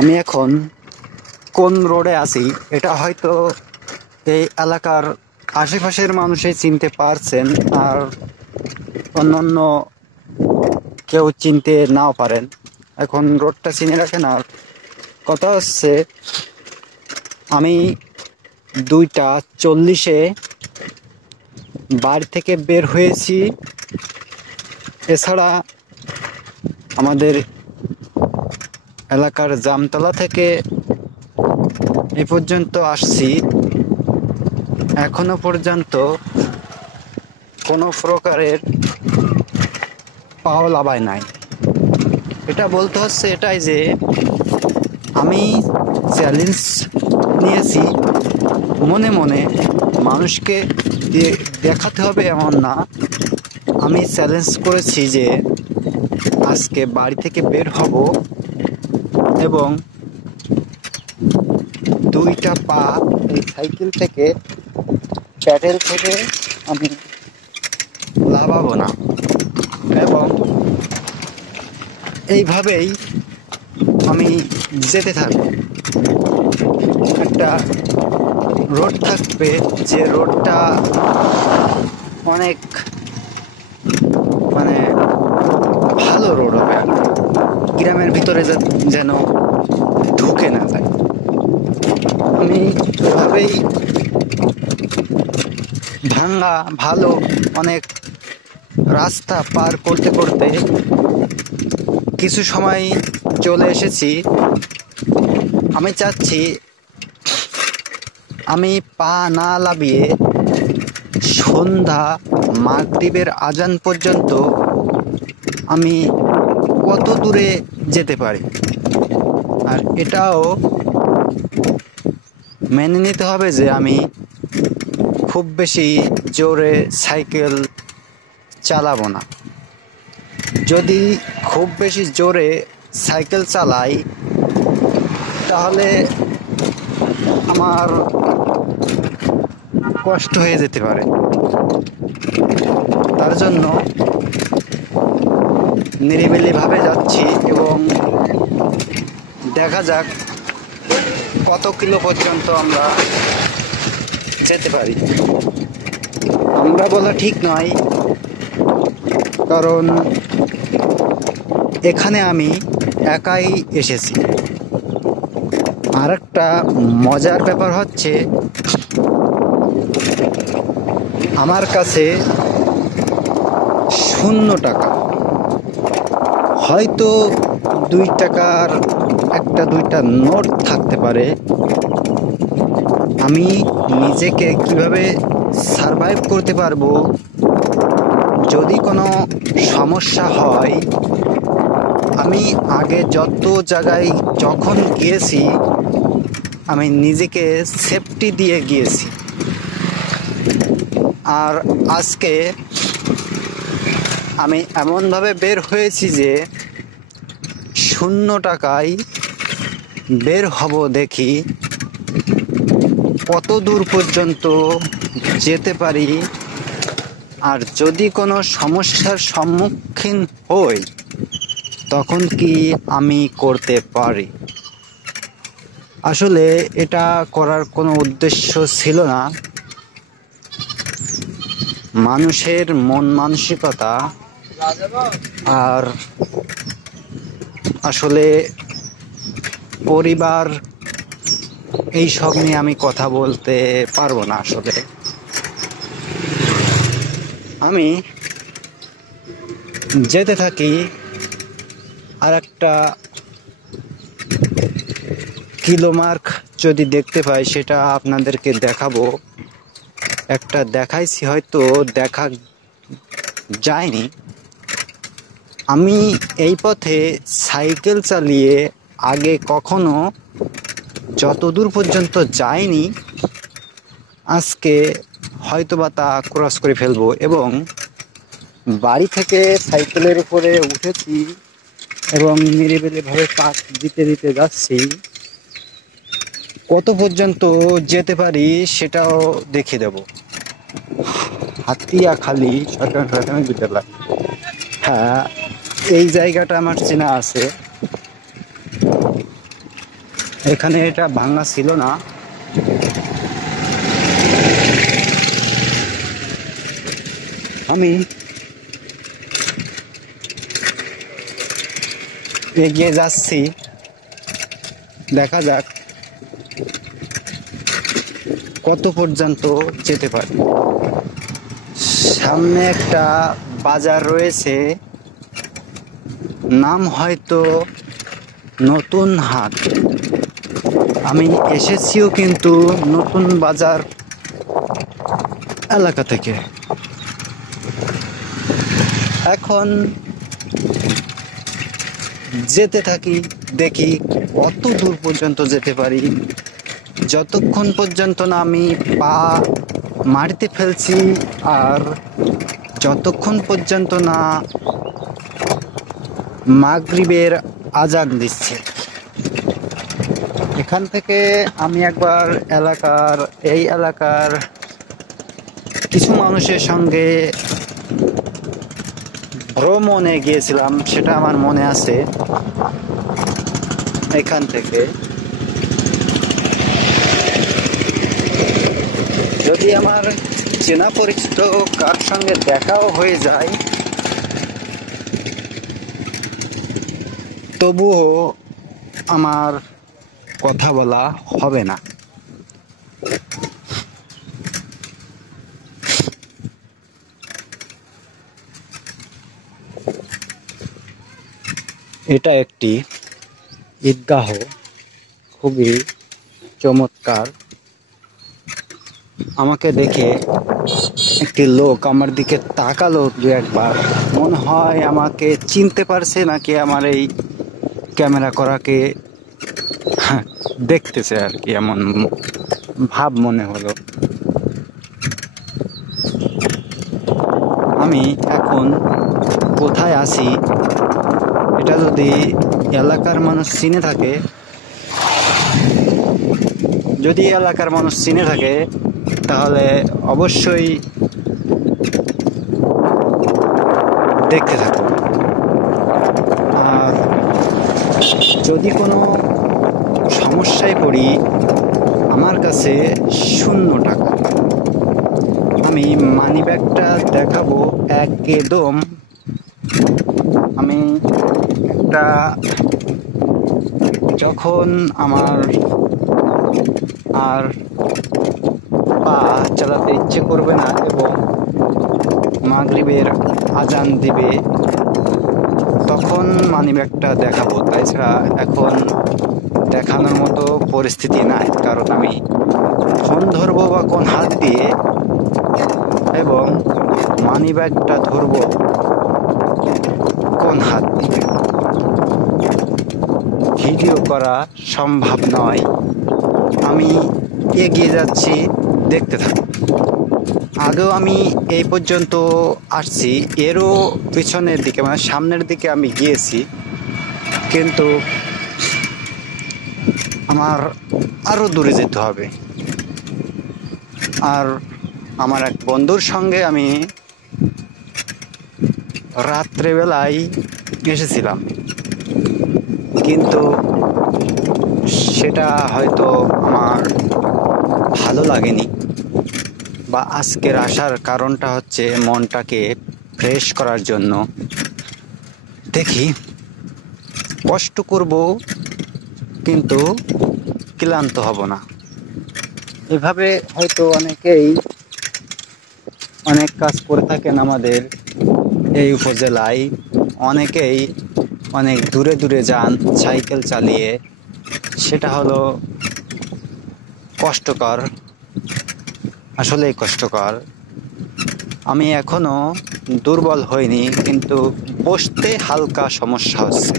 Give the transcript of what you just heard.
আমি এখন কোন রোডে আছি এটা হয়তো এই এলাকার আশেপাশের মানুষই চিনতে পারছেন, আর অন্যান্য কেউ চিনতে নাও পারেন। এখন রোডটা চিনে রাখেন। আর কথা হচ্ছে, আমি 2:40-এ বাড়ি থেকে বের হয়েছি। এছাড়া আমাদের এলাকার জামতলা থেকে এ পর্যন্ত আসছি, এখনো পর্যন্ত কোনো প্রকারের পাও লাভায় নাই। এটা বলতে হচ্ছে এটাই যে আমি চ্যালেঞ্জ নিয়েছি মনে মনে, মানুষকে দেখাতে হবে এমন না। আমি চ্যালেঞ্জ করেছি যে আজকে বাড়ি থেকে বের হব এবং 2টা পা এই সাইকেল থেকে, প্যাডেল থেকে আমি লাভাবো না। এবং এইভাবেই আমি যেতে থাকবো। একটা রোড থাকবে, যে রোডটা অনেক ভালো রোড হবে, গ্রামের ভিতরে যেন ঢুকে না যায়। আমি এভাবেই ভাঙা ভালো অনেক রাস্তা পার করতে করতে কিছু সময় চলে এসেছি। আমি চাচ্ছি আমি পা না লাভিয়ে সন্ধ্যা মাগরিবের আজান পর্যন্ত আমি কত দূরে যেতে পারি। আর এটাও মেনে নিতে হবে যে আমি খুব বেশি জোরে সাইকেল চালাবো না। যদি খুব বেশি জোরে সাইকেল চালাই তাহলে আমার কষ্ট হয়ে যেতে পারে। তার জন্য নিরিবিলিভাবে যাচ্ছি এবং দেখা যাক কত কিলো পর্যন্ত আমরা যেতে পারি। আমরা বলা ঠিক নয়, কারণ এখানে আমি একাই এসেছি। আর একটা মজার ব্যাপার হচ্ছে, আমার কাছে 0 টাকা, হয়তো 2 টাকার 1-2টা নোট থাকতে পারে। আমি নিজেকে কিভাবে সারভাইভ করতে পারবো, যদি কোনো সমস্যা হয়। আমি আগে যত জায়গায় যখন গিয়েছি আমি নিজেকে সেফটি দিয়ে গিয়েছি, আর আজকে আমি এমনভাবে বের হয়েছি যে 0 টাকায় বের হব, দেখি কত দূর পর্যন্ত যেতে পারি। আর যদি কোনো সমস্যার সম্মুখীন হই তখন কি আমি করতে পারি। আসলে এটা করার কোনো উদ্দেশ্য ছিল না। মানুষের মন মানসিকতা আর আসলে পরিবার, এই সব নিয়ে আমি কথা বলতে পারবো না। আসলে আমি যেতে থাকি, আর একটা কিলো মার্ক যদি দেখতে পাই সেটা আপনাদেরকে দেখাবো। একটা দেখাইছি, হয়তো দেখা যায়নি। আমি এই পথে সাইকেল চালিয়ে আগে কখনো যতদূর পর্যন্ত যাইনি, আজকে হয়তোবা তা ক্রস করে ফেলবো। এবং বাড়ি থেকে সাইকেলের উপরে উঠেছি এবং নিরিবিলিভাবে পাক দিতে দিতে যাচ্ছি। কত পর্যন্ত যেতে পারি সেটাও দেখে দেব। হাতিয়াখালী সরকারি প্রাথমিক বিদ্যালয়, হ্যাঁ এই জায়গাটা আমার চেনা আছে। এখানে এটা ভাঙা ছিল না। আমি এগিয়ে যাচ্ছি, দেখা যাক কত পর্যন্ত যেতে পারি। সামনে একটা বাজার রয়েছে, নাম হয়তো নতুন হাট। আমি এসেছিও কিন্তু নতুন বাজার এলাকা থেকে। এখন যেতে থাকি, দেখি কত দূর পর্যন্ত যেতে পারি। যতক্ষণ পর্যন্ত না আমি পা মাটিতে ফেলছি আর যতক্ষণ পর্যন্ত না মাগরিবের আজান দিচ্ছে। এখান থেকে আমি একবার এই এলাকার কিছু মানুষের সঙ্গে ভ্রমণে গিয়েছিলাম, সেটা আমার মনে আছে। এখান থেকে যদি আমার চেনা পরিচিত কার সঙ্গে দেখাও হয়ে যায়, তবুও আমার কথা বলা হবে না। এটা একটি ঈদগাহ, খুবই চমৎকার। আমাকে দেখে একটি লোক আমার দিকে তাকালো দু একবার, মনে হয় আমাকে চিনতে পারছে নাকি আমার এই ক্যামেরা করাকে দেখতেছে আর কি, এমন ভাব মনে হলো। আমি এখন কোথায় আছি এটা যদি এলাকার মানুষ চিনে থাকে, তাহলে অবশ্যই দেখতে থাকো। আর যদি কোনো সমস্যায় পড়ি, আমার কাছে 0 টাকা। আমি মানি ব্যাগটা দেখাবো একদম। আমি একটা যখন আমার আর পা চালাতে ইচ্ছে করবে না এবং মাগরিবের আজান দিবে, তখন মানিব্যাগটা দেখাবো। তাছাড়া এখন দেখানোর মতো পরিস্থিতি নাই, কারণ আমি ফোন ধরবো বা কোন হাত দিয়ে এবং মানিব্যাগটা ধরবো কোন হাত দিয়ে, ভিডিও করা সম্ভব নয়। আমি এগিয়ে যাচ্ছি, দেখতে থাকো। আগেও আমি এই পর্যন্ত আসছি, এরও পিছনের দিকে মানে সামনের দিকে আমি গিয়েছি, কিন্তু আমার আরো দূরে যেতে হবে। আর আমার এক বন্ধুর সঙ্গে আমি রাত্রেবেলায় এসেছিলাম, কিন্তু সেটা হয়তো আমার ভালো লাগেনি। বা আজকের আসার কারণটা হচ্ছে মনটাকে ফ্রেশ করার জন্য। দেখি, কষ্ট করব কিন্তু ক্লান্ত হব না। এভাবে হয়তো অনেকেই অনেক কাজ করে থাকেন আমাদের এই উপজেলায়। অনেকেই অনেক দূরে দূরে যান সাইকেল চালিয়ে, সেটা হলো কষ্টকর, আসলেই কষ্টকর। আমি এখনো দুর্বল হইনি, কিন্তু বসতে হালকা সমস্যা হচ্ছে।